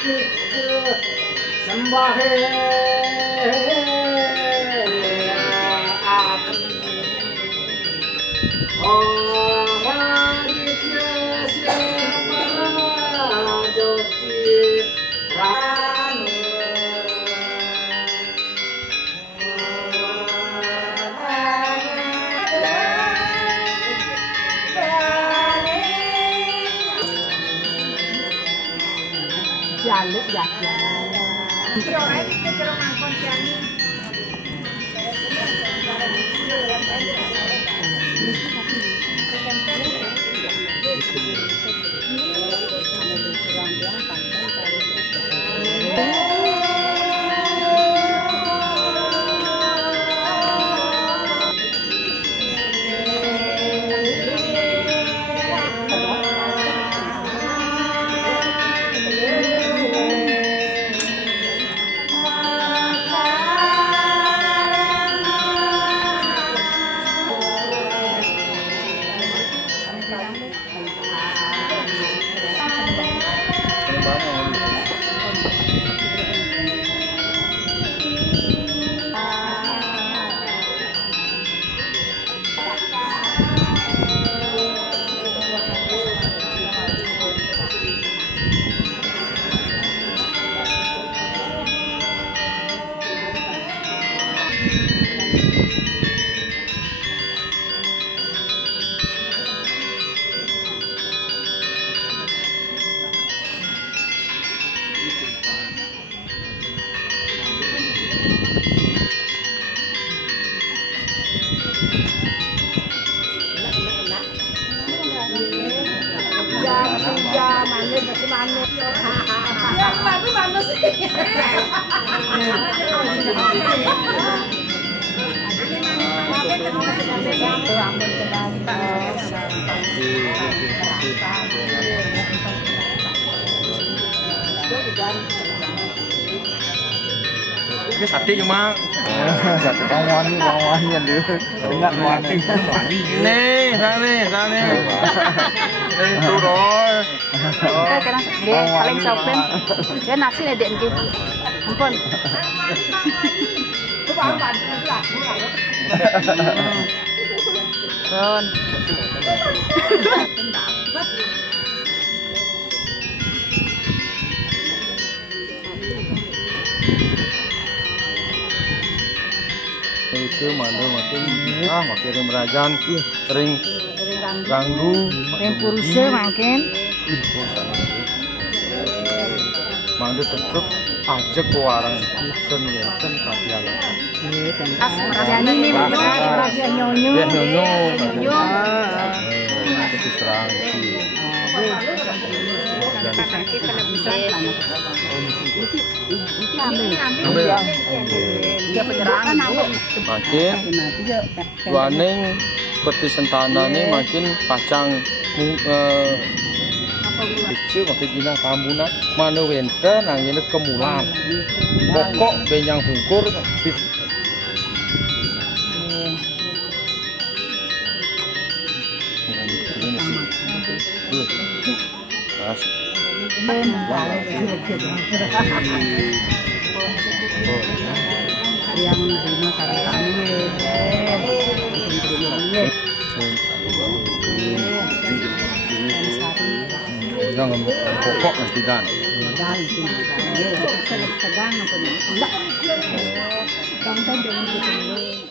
Sembahe orang siapa joti ranu jaluk ya kira ae kira mangkon siani ya manis masih manis ya baru manis cái sạch chứ mà sạch bawaan yan dia ingat mati nè ra nè itu rồi dia paling sopen dia nasi nih dia ampun Ron itu makin merajan sering ganggu yang kuruse makin mandu tetep aja ke warang dan wenten kasihan yani ini bagian nyonyo dia nyonyo nyonyo itu diserang sih dan sakit pada bisa ambil dia penyerangan makin waning seperti sentana nih makin pacang kecil makin gina kamuna mana wente nangin kemulan pokok benyang hungkur yang terima sarang kami jangan pokok nanti dan sedang apa nih? Enggak. Contoh dengan